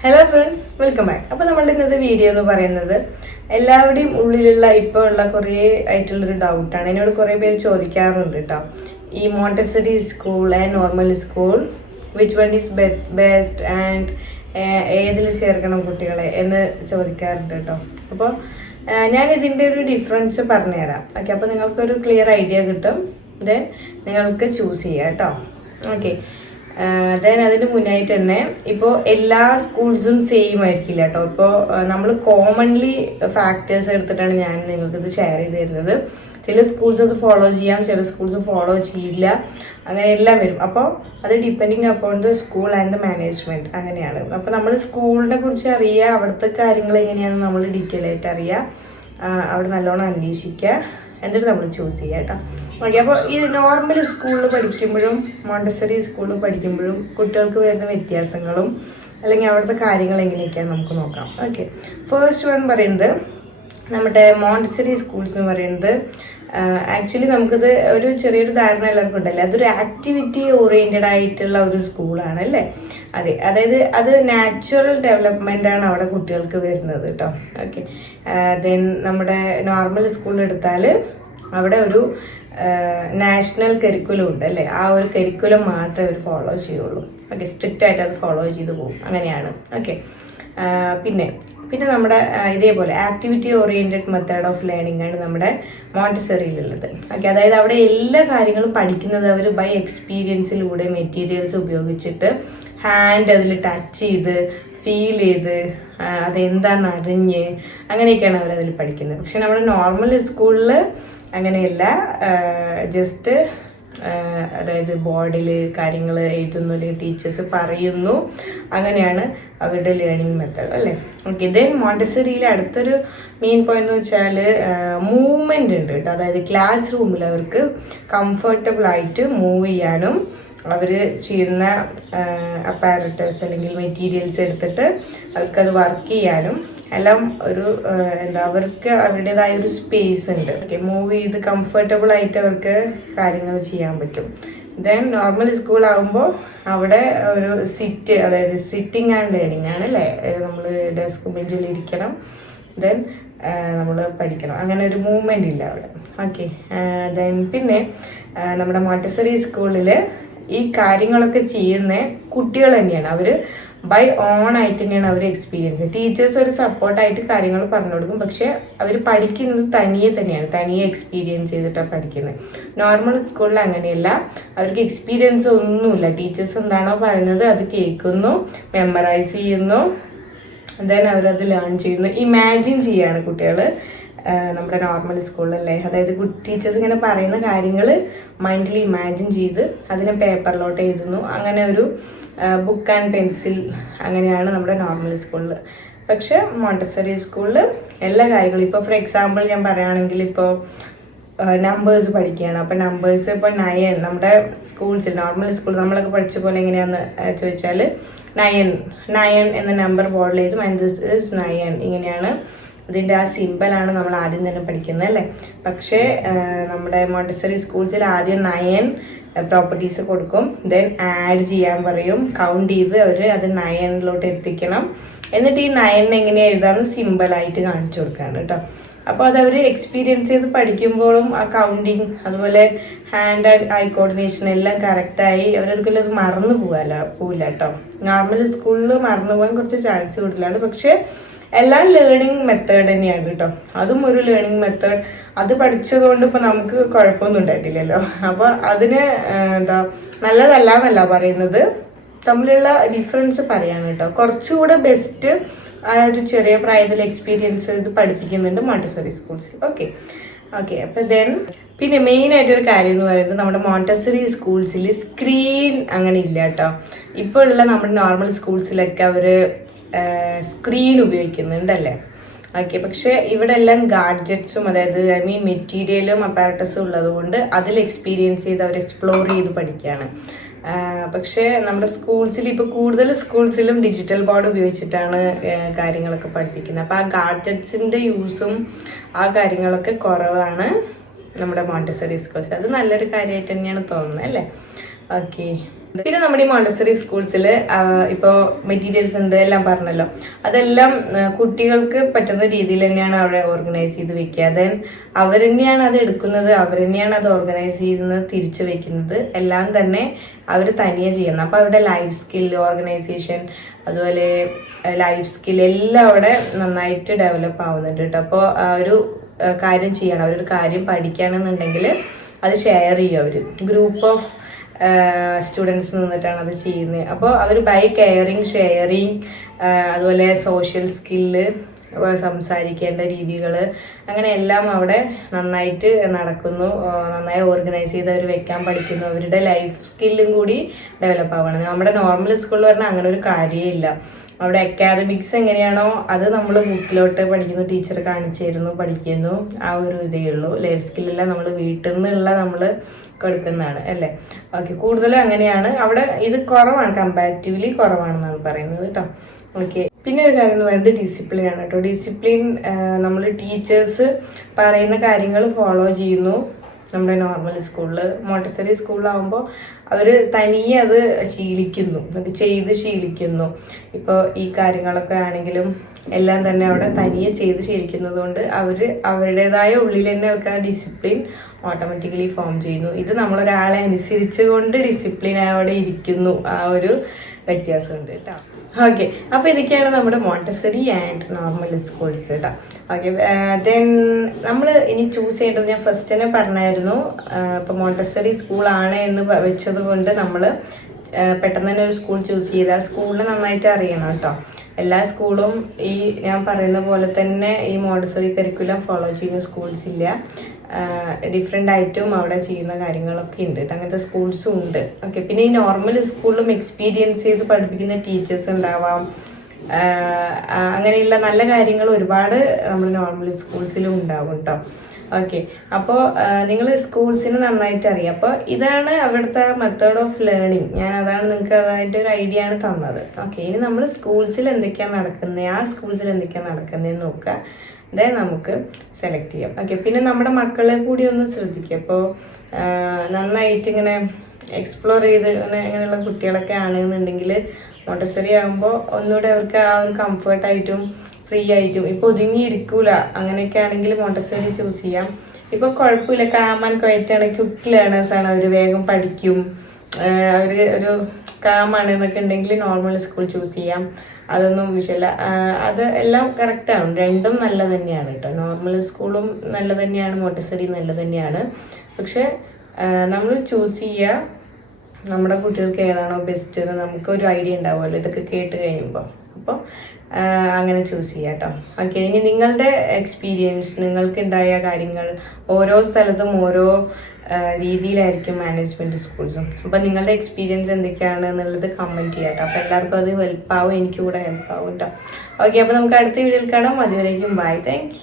Hello friends welcome back അപ്പോൾ നമ്മളുടെ ഇന്നത്തെ വീഡിയോ എന്ന് പറയുന്നത് എല്ലാവരുടെയും ഉള്ളിലുള്ള ഇപ്പോൾ ഉള്ള കുറേ ആയിട്ടുള്ളൊരു ഡൗട്ടാണ് എന്നോട് കുറേ പേര് ചോദിക്കാറുണ്ട് കേട്ടോ ഈ montessori school and normal school which one is best and ഏതിൽ ചേർക്കണം കുട്ടികളെ എന്ന് ചോദിക്കാറുണ്ട് കേട്ടോ അപ്പോൾ ഞാൻ ഇതിന്റെ ഒരു ഡിഫറൻസ് പറഞ്ഞുതരാം. ഓക്കെ അപ്പോൾ നിങ്ങൾക്കൊരു ക്ലിയർ ഐഡിയ കിട്ടും. ദെൻ നിങ്ങൾക്ക് ചൂസ് ചെയ്യാം കേട്ടോ ഓക്കെ ദെൻ അതിന് മുന്നായിട്ട് തന്നെ ഇപ്പോൾ എല്ലാ സ്കൂൾസും സെയിം ആയിരിക്കില്ല കേട്ടോ. ഇപ്പോൾ നമ്മൾ കോമൺലി ഫാക്ടേഴ്സ് എടുത്തിട്ടാണ് ഞാൻ നിങ്ങൾക്ക് ഇത് ഷെയർ ചെയ്ത് തരുന്നത്. ചില സ്കൂൾസ് അത് ഫോളോ ചെയ്യാം ചില സ്കൂൾസ് ഫോളോ ചെയ്യില്ല. അങ്ങനെ എല്ലാം വരും. അപ്പോൾ അത് depending upon the school and the management അങ്ങനെയാണ്. അപ്പോൾ നമ്മൾ സ്കൂളിനെ കുറിച്ച് അറിയുക അവിടുത്തെ കാര്യങ്ങൾ എങ്ങനെയാണെന്ന് നമ്മൾ ഡീറ്റെയിൽ ആയിട്ട് അറിയുക അവിടെ നല്ലോണം അന്വേഷിക്കുക. എന്നിട്ട് നമ്മൾ ചൂസ് ചെയ്യുക കേട്ടോ. ഓക്കെ അപ്പോൾ ഈ നോർമൽ സ്കൂളിൽ പഠിക്കുമ്പോഴും മോണ്ടസറി സ്കൂളിൽ പഠിക്കുമ്പോഴും കുട്ടികൾക്ക് വരുന്ന വ്യത്യാസങ്ങളും അല്ലെങ്കിൽ അവിടുത്തെ കാര്യങ്ങൾ എങ്ങനെയൊക്കെയാണ് നമുക്ക് നോക്കാം. ഓക്കെ ഫേസ്റ്റ് വൺ പറയുന്നത് നമ്മുടെ മോണ്ടസറി സ്കൂൾസ് എന്ന് പറയുന്നത് ആക്ച്വലി നമുക്കിത് ഒരു ചെറിയൊരു ധാരണ എല്ലാവർക്കും ഉണ്ടല്ലേ? അതൊരു ആക്ടിവിറ്റി ഓറിയന്റഡ് ആയിട്ടുള്ള ഒരു സ്കൂളാണ് അല്ലേ? അതെ അതായത് അത് നാച്ചുറൽ ഡെവലപ്മെന്റ് ആണ് അവിടെ കുട്ടികൾക്ക് വരുന്നത് കേട്ടോ. ഓക്കെ ദെൻ നമ്മുടെ നോർമൽ സ്കൂളിൽ എടുത്താൽ അവിടെ ഒരു നാഷണൽ കരിക്കുലം ഉണ്ട് അല്ലേ? ആ ഒരു കരിക്കുലം മാത്രമേ അവർ ഫോളോ ചെയ്യുള്ളൂ. ഓക്കെ സ്ട്രിക്റ്റ് ആയിട്ട് അത് ഫോളോ ചെയ്ത് പോകും. അങ്ങനെയാണ്. ഓക്കെ പിന്നെ പിന്നെ നമ്മുടെ ഇതേപോലെ activity oriented method of learning ആണ് നമ്മുടെ മോണ്ടിസറിയിലുള്ളത് ഓക്കെ അതായത് അവിടെ എല്ലാ കാര്യങ്ങളും പഠിക്കുന്നത് അവർ ബൈ എക്സ്പീരിയൻസിലൂടെ മെറ്റീരിയൽസ് ഉപയോഗിച്ചിട്ട് ഹാൻഡ് അതിൽ ടച്ച് ചെയ്ത് ഫീൽ ചെയ്ത് അതെന്താണെന്ന് അറിഞ്ഞ് അങ്ങനെയൊക്കെയാണ് അവർ അതിൽ പഠിക്കുന്നത്. പക്ഷെ നമ്മുടെ നോർമൽ സ്കൂളിൽ അങ്ങനെയല്ല ജസ്റ്റ് അതായത് ബോർഡിൽ കാര്യങ്ങൾ എഴുതുന്നു അല്ലെങ്കിൽ ടീച്ചേഴ്സ് പറയുന്നു. അങ്ങനെയാണ് അവരുടെ ലേണിംഗ് മെത്തേഡ് അല്ലേ? ഓക്കെ ദെൻ മോണ്ടസറിയിൽ അടുത്തൊരു മെയിൻ പോയിന്റ് എന്ന് വെച്ചാൽ മൂവ്മെന്റ് ഉണ്ട് കേട്ടോ. അതായത് ക്ലാസ് റൂമിൽ അവർക്ക് കംഫർട്ടബിൾ ആയിട്ട് മൂവ് ചെയ്യാനും അവർ ചെയ്യുന്ന അപ്പാരറ്റസ് അല്ലെങ്കിൽ മെറ്റീരിയൽസ് എടുത്തിട്ട് അവർക്കത് വർക്ക് ചെയ്യാനും എല്ലാം ഒരു എന്താ അവർക്ക് അവരുടേതായ ഒരു സ്പേസ് ഉണ്ട്. ഓക്കെ മൂവ് ചെയ്ത് കംഫർട്ടബിൾ ആയിട്ട് അവർക്ക് കാര്യങ്ങൾ ചെയ്യാൻ പറ്റും. ദെൻ നോർമൽ സ്കൂൾ ആകുമ്പോൾ അവിടെ ഒരു സിറ്റ് അതായത് സിറ്റിംഗ് ആൻഡ് ലേണിംഗ് ആണ് അല്ലേ? നമ്മൾ ഡെസ്ക് ബെഞ്ചിൽ ഇരിക്കണം. ദെൻ നമ്മൾ പഠിക്കണം. അങ്ങനെ ഒരു മൂവ്മെന്റ് ഇല്ല അവിടെ. ഓക്കെ ദെൻ പിന്നെ നമ്മുടെ മോട്ടസറി സ്കൂളിൽ ഈ കാര്യങ്ങളൊക്കെ ചെയ്യുന്ന കുട്ടികൾ തന്നെയാണ്. അവർ ബൈ ഓൺ ആയിട്ട് തന്നെയാണ് അവർ എക്സ്പീരിയൻസ് ടീച്ചേഴ്സ് ഒരു സപ്പോർട്ടായിട്ട് കാര്യങ്ങൾ പറഞ്ഞു കൊടുക്കും. പക്ഷെ അവർ പഠിക്കുന്നത് തനിയെ തന്നെയാണ്. തനിയെ എക്സ്പീരിയൻസ് ചെയ്തിട്ടാണ് പഠിക്കുന്നത്. നോർമൽ സ്കൂളിൽ അങ്ങനെയല്ല. അവർക്ക് എക്സ്പീരിയൻസ് ഒന്നുമില്ല. ടീച്ചേഴ്സ് എന്താണോ പറയുന്നത് അത് കേൾക്കുന്നു മെമ്മറൈസ് ചെയ്യുന്നു ദെൻ അവരത് ലേൺ ചെയ്യുന്നു. ഇമാജിൻ ചെയ്യാണ് കുട്ടികൾ നമ്മുടെ നോർമൽ സ്കൂളിലല്ലേ അതായത് ഗുഡ് ടീച്ചേഴ്സ് ഇങ്ങനെ പറയുന്ന കാര്യങ്ങൾ മൈൻഡിൽ ഇമാജിൻ ചെയ്ത് അതിനെ പേപ്പറിലോട്ട് എഴുതുന്നു. അങ്ങനെ ഒരു ബുക്ക് ആൻഡ് പെൻസിൽ അങ്ങനെയാണ് നമ്മുടെ നോർമൽ സ്കൂളിൽ പക്ഷെ മോണ്ടസറി സ്കൂളിൽ എല്ലാ കാര്യങ്ങളും ഇപ്പോൾ ഫോർ എക്സാമ്പിൾ ഞാൻ പറയുകയാണെങ്കിൽ ഇപ്പോൾ നമ്പേഴ്സ് പഠിക്കുകയാണ്. അപ്പം നമ്പേഴ്സ് ഇപ്പോൾ നയൻ നമ്മുടെ സ്കൂൾസിൽ നോർമൽ സ്കൂൾ നമ്മളൊക്കെ പഠിച്ച പോലെ എങ്ങനെയാണെന്ന് ചോദിച്ചാൽ നയൻ നയൻ എന്ന നമ്പർ ബോർഡിൽ എഴുതും. ആൻഡ് ദിസ് ഇസ് നയൻ ഇങ്ങനെയാണ് അതിന്റെ ആ സിമ്പലാണ് നമ്മൾ ആദ്യം തന്നെ പഠിക്കുന്നത് അല്ലേ? പക്ഷേ നമ്മുടെ മോണ്ടസറി സ്കൂൾസിൽ ആദ്യം നയൻ പ്രോപ്പർട്ടീസ് കൊടുക്കും. ദെൻ ആഡ് ചെയ്യാൻ പറയും. കൗണ്ട് ചെയ്ത് അവർ അത് നയനിലോട്ട് എത്തിക്കണം. എന്നിട്ട് ഈ നയൻ എങ്ങനെ എഴുതാമെന്ന് സിമ്പിളായിട്ട് കാണിച്ചു കൊടുക്കാണ് കേട്ടോ. അപ്പോൾ അത് അവർ എക്സ്പീരിയൻസ് ചെയ്ത് പഠിക്കുമ്പോഴും ആ കൗണ്ടിങ് അതുപോലെ ഹാൻഡ് ഐ കോർഡിനേഷൻ എല്ലാം കറക്റ്റായി അവരൊരിക്കലും അത് മറന്നു പോകാല്ല പോവില്ല കേട്ടോ. നോർമൽ സ്കൂളിൽ മറന്നു പോകാൻ കുറച്ച് ചാൻസ് കൂടുതലാണ് പക്ഷേ എല്ലാം ലേണിംഗ് മെത്തേഡ് തന്നെയാണ് കേട്ടോ. അതും ഒരു ലേണിംഗ് മെത്തേഡ് അത് പഠിച്ചതുകൊണ്ട് ഇപ്പം നമുക്ക് കുഴപ്പമൊന്നും ഉണ്ടായിട്ടില്ലല്ലോ. അപ്പോൾ അതിന് എന്താ നല്ലതല്ല എന്നല്ല പറയുന്നത്. തമ്മിലുള്ള ഡിഫറൻസ് പറയാൻ കേട്ടോ. കുറച്ചുകൂടെ ബെസ്റ്റ് ആ ഒരു ചെറിയ പ്രായത്തിൽ എക്സ്പീരിയൻസ് ഇത് പഠിപ്പിക്കുന്നുണ്ട് മോണ്ടസറി സ്കൂൾസിൽ ഓക്കെ ഓക്കെ അപ്പോൾ ദെൻ പിന്നെ മെയിൻ ആയിട്ടൊരു കാര്യം എന്ന് പറയുന്നത് നമ്മുടെ മോണ്ടസറി സ്കൂൾസിൽ സ്ക്രീൻ അങ്ങനെ ഇല്ല കേട്ടോ. ഇപ്പോൾ ഉള്ള നമ്മുടെ നോർമൽ സ്കൂൾസിലൊക്കെ അവർ സ്ക്രീൻ ഉപയോഗിക്കുന്നുണ്ടല്ലേ? ഓക്കെ പക്ഷെ ഇവിടെ എല്ലാം ഗാഡ്ജറ്റ്സും അതായത് ഐ മീൻ മെറ്റീരിയലും അപ്പാരറ്റസും ഉള്ളതുകൊണ്ട് അതിൽ എക്സ്പീരിയൻസ് ചെയ്ത് അവർ എക്സ്പ്ലോർ ചെയ്ത് പഠിക്കുകയാണ്. പക്ഷെ നമ്മുടെ സ്കൂൾസിൽ ഇപ്പോൾ കൂടുതൽ സ്കൂൾസിലും ഡിജിറ്റൽ ബോർഡ് ഉപയോഗിച്ചിട്ടാണ് കാര്യങ്ങളൊക്കെ പഠിപ്പിക്കുന്നത്. അപ്പോൾ ആ ഗാഡ്ജറ്റ്സിന്റെ യൂസും ആ കാര്യങ്ങളൊക്കെ കുറവാണ് നമ്മുടെ മോണ്ടസറി സ്കൂൾസിൽ അത് നല്ലൊരു കാര്യമായിട്ട് തന്നെയാണ് തോന്നുന്നത് അല്ലേ? ഓക്കെ പിന്നെ നമ്മുടെ ഈ മോണ്ടസറി സ്കൂൾസിൽ ഇപ്പോൾ മെറ്റീരിയൽസ് ഉണ്ട് എല്ലാം പറഞ്ഞല്ലോ. അതെല്ലാം കുട്ടികൾക്ക് പറ്റുന്ന രീതിയിൽ തന്നെയാണ് അവിടെ ഓർഗനൈസ് ചെയ്ത് വെക്കുക. ദെൻ അവർ തന്നെയാണ് അത് എടുക്കുന്നത് അവർ തന്നെയാണ് അത് ഓർഗനൈസ് ചെയ്യുന്നത് തിരിച്ചു വെക്കുന്നത്. എല്ലാം തന്നെ അവർ തനിയെ ചെയ്യുന്നത് അപ്പോൾ അവരുടെ ലൈഫ് സ്കിൽ ഓർഗനൈസേഷൻ അതുപോലെ ലൈഫ് സ്കിൽ എല്ലാം അവിടെ നന്നായിട്ട് ഡെവലപ്പ് ആവുന്നുണ്ട് കേട്ടോ. അപ്പോൾ ഒരു കാര്യം ചെയ്യണം. അവരൊരു കാര്യം പഠിക്കുകയാണെന്നുണ്ടെങ്കിൽ അത് ഷെയർ ചെയ്യും അവർ ഗ്രൂപ്പ് ഓഫ് സ്റ്റുഡൻസ് നിന്നിട്ടാണ് അത് ചെയ്യുന്നത്. അപ്പോൾ അവർ ബൈ കെയറിങ് ഷെയറിങ് അതുപോലെ സോഷ്യൽ സ്കില്ല് സംസാരിക്കേണ്ട രീതികൾ അങ്ങനെ എല്ലാം അവിടെ നന്നായിട്ട് നടക്കുന്നു. നന്നായി ഓർഗനൈസ് ചെയ്ത് അവർ വെക്കാൻ പഠിക്കുന്നു. അവരുടെ ലൈഫ് സ്കില്ലും കൂടി ഡെവലപ്പ് ആവുകയാണ്. നമ്മുടെ നോർമൽ സ്കൂളിൽ പറഞ്ഞാൽ അങ്ങനെ ഒരു കാര്യമില്ല അവിടെ അക്കാദമിക്സ് എങ്ങനെയാണോ അത് നമ്മൾ ബുക്കിലോട്ട് പഠിക്കുന്നു ടീച്ചർ കാണിച്ചു തരുന്നു പഠിക്കുന്നു. ആ ഒരു ഇതേ ഉള്ളൂ. ലൈഫ് സ്കില്ലെല്ലാം നമ്മൾ വീട്ടിൽ നിന്നുള്ള നമ്മൾ കൊടുക്കുന്നതാണ് അല്ലേ? ഓക്കെ കൂടുതലും അങ്ങനെയാണ്. അവിടെ ഇത് കുറവാണ് കമ്പാരിറ്റീവ്ലി കുറവാണെന്നാണ് പറയുന്നത് കേട്ടോ. ഓക്കെ പിന്നെ ഒരു കാര്യം എന്ന് പറയുന്നത് ഡിസിപ്ലിൻ ആണ് കേട്ടോ. ഡിസിപ്ലിൻ നമ്മൾ ടീച്ചേഴ്സ് പറയുന്ന കാര്യങ്ങൾ ഫോളോ ചെയ്യുന്നു. നമ്മുടെ നോർമൽ സ്കൂളിൽ മോണ്ടസറി സ്കൂളിലാവുമ്പോൾ അവർ തനിയെ അത് ശീലിക്കുന്നു ചെയ്ത് ശീലിക്കുന്നു. ഇപ്പോൾ ഈ കാര്യങ്ങളൊക്കെ ആണെങ്കിലും എല്ലാം തന്നെ അവിടെ തനിയെ ചെയ്ത് ശീലിക്കുന്നത് കൊണ്ട് അവർ അവരുടേതായ ഉള്ളിൽ തന്നെ ഒക്കെ ആ ഡിസിപ്ലിൻ ഓട്ടോമാറ്റിക്കലി ഫോം ചെയ്യുന്നു. ഇത് നമ്മളൊരാളെ അനുസരിച്ച് കൊണ്ട് ഡിസിപ്ലിൻ അവിടെ ഇരിക്കുന്നു. ആ ഒരു വ്യത്യാസമുണ്ട് കേട്ടോ. ഓക്കെ അപ്പോൾ ഇതൊക്കെയാണ് നമ്മുടെ മോണ്ടസറി ആൻഡ് നോർമൽ സ്കൂൾസ് കേട്ടോ ഓക്കെ ദെൻ നമ്മൾ ഇനി ചൂസ് ചെയ്യേണ്ടത് ഞാൻ ഫസ്റ്റ് തന്നെ പറഞ്ഞായിരുന്നു. ഇപ്പോൾ മോണ്ടസറി സ്കൂളാണ് എന്ന് വെച്ചത് കൊണ്ട് നമ്മൾ പെട്ടെന്ന് തന്നെ ഒരു സ്കൂൾ ചൂസ് ചെയ്താൽ സ്കൂളിനെ നന്നായിട്ട് അറിയണം കേട്ടോ എല്ലാ സ്കൂളും ഈ ഞാൻ പറയുന്ന പോലെ തന്നെ ഈ മോഡസറി കരിക്കുലം ഫോളോ ചെയ്യുന്ന സ്കൂൾസ് ഇല്ല. ഡിഫറെന്റ് ആയിട്ടും അവിടെ ചെയ്യുന്ന കാര്യങ്ങളൊക്കെ ഉണ്ട്. അങ്ങനത്തെ സ്കൂൾസും ഉണ്ട്. ഓക്കെ പിന്നെ ഈ നോർമൽ സ്കൂളിലും എക്സ്പീരിയൻസ് ചെയ്ത് പഠിപ്പിക്കുന്ന ടീച്ചേഴ്സ് ഉണ്ടാവാം. അങ്ങനെയുള്ള നല്ല കാര്യങ്ങൾ ഒരുപാട് നമ്മൾ നോർമൽ സ്കൂൾസിലും ഉണ്ടാവും കേട്ടോ ഓക്കെ അപ്പോൾ നിങ്ങൾ സ്കൂൾസിന് നന്നായിട്ട് അറിയാം. അപ്പോൾ ഇതാണ് അവിടുത്തെ മെത്തേഡ് ഓഫ് ലേണിംഗ് ഞാൻ അതാണ് നിങ്ങൾക്ക് അതായിട്ട് ഒരു ഐഡിയ ആണ് തന്നത്. ഓക്കെ ഇനി നമ്മൾ സ്കൂൾസിൽ എന്തൊക്കെയാണ് നടക്കുന്നത് ആ സ്കൂൾസിൽ എന്തൊക്കെയാണ് നടക്കുന്നതെന്ന് നോക്കുക. ദേ നമുക്ക് സെലക്ട് ചെയ്യാം. ഓക്കെ പിന്നെ നമ്മുടെ മക്കളെ കൂടി ഒന്ന് ശ്രദ്ധിക്കുക. അപ്പോൾ നന്നായിട്ട് ഇങ്ങനെ എക്സ്പ്ലോർ ചെയ്ത് അങ്ങനെ ഇങ്ങനെയുള്ള കുട്ടികളൊക്കെ ആണെന്നുണ്ടെങ്കിൽ മോണ്ടസറി ആകുമ്പോൾ ഒന്നുകൂടെ അവർക്ക് ആ ഒരു കംഫർട്ടായിട്ടും ഫ്രീ ആയിട്ടും ഇപ്പോൾ ഒതുങ്ങിയിരിക്കൂല. അങ്ങനെയൊക്കെ ആണെങ്കിൽ മോണ്ടസേരി ചൂസ് ചെയ്യാം. ഇപ്പോൾ കുഴപ്പമില്ല. കാമാൻ ക്വയറ്റാണ് ക്വിക്ക് ആണ്. അവർ വേഗം പഠിക്കും. അവർ ഒരു കാമാണ് എന്നൊക്കെ ഉണ്ടെങ്കിൽ നോർമൽ സ്കൂൾ ചൂസ് ചെയ്യാം. അതൊന്നും വിഷയമില്ല അത് എല്ലാം കറക്റ്റാണ് രണ്ടും നല്ല തന്നെയാണ് കേട്ടോ. നോർമൽ സ്കൂളും നല്ല തന്നെയാണ്. മോണ്ടസറി നല്ല തന്നെയാണ്. പക്ഷെ നമ്മൾ ചൂസ് ചെയ്യുക നമ്മുടെ കുട്ടികൾക്ക് ഏതാണോ ബെസ്റ്റ് എന്ന് നമുക്ക് ഒരു ഐഡിയ ഉണ്ടാവുമല്ലോ. ഇതൊക്കെ കേട്ട് കഴിയുമ്പോൾ അപ്പോൾ അങ്ങനെ ചൂസ് ചെയ്യാം കേട്ടോ ഓക്കെ ഇനി നിങ്ങളുടെ എക്സ്പീരിയൻസ് നിങ്ങൾക്ക് ഉണ്ടായ കാര്യങ്ങൾ ഓരോ സ്ഥലത്തും ഓരോ രീതിയിലായിരിക്കും മാനേജ്മെന്റ് സ്കൂൾസും അപ്പോൾ നിങ്ങളുടെ എക്സ്പീരിയൻസ് എന്തൊക്കെയാണ് എന്നുള്ളത് കമന്റ് ചെയ്യാം കേട്ടോ അപ്പോൾ എല്ലാവർക്കും അത് ഹെൽപ്പ് ആവും എനിക്ക് കൂടെ ഹെൽപ്പ് ആവും കേട്ടോ ഓക്കെ അപ്പോൾ നമുക്ക് അടുത്ത വീഡിയോയിൽ കാണാം. അതുവരേക്കും ബൈ താങ്ക്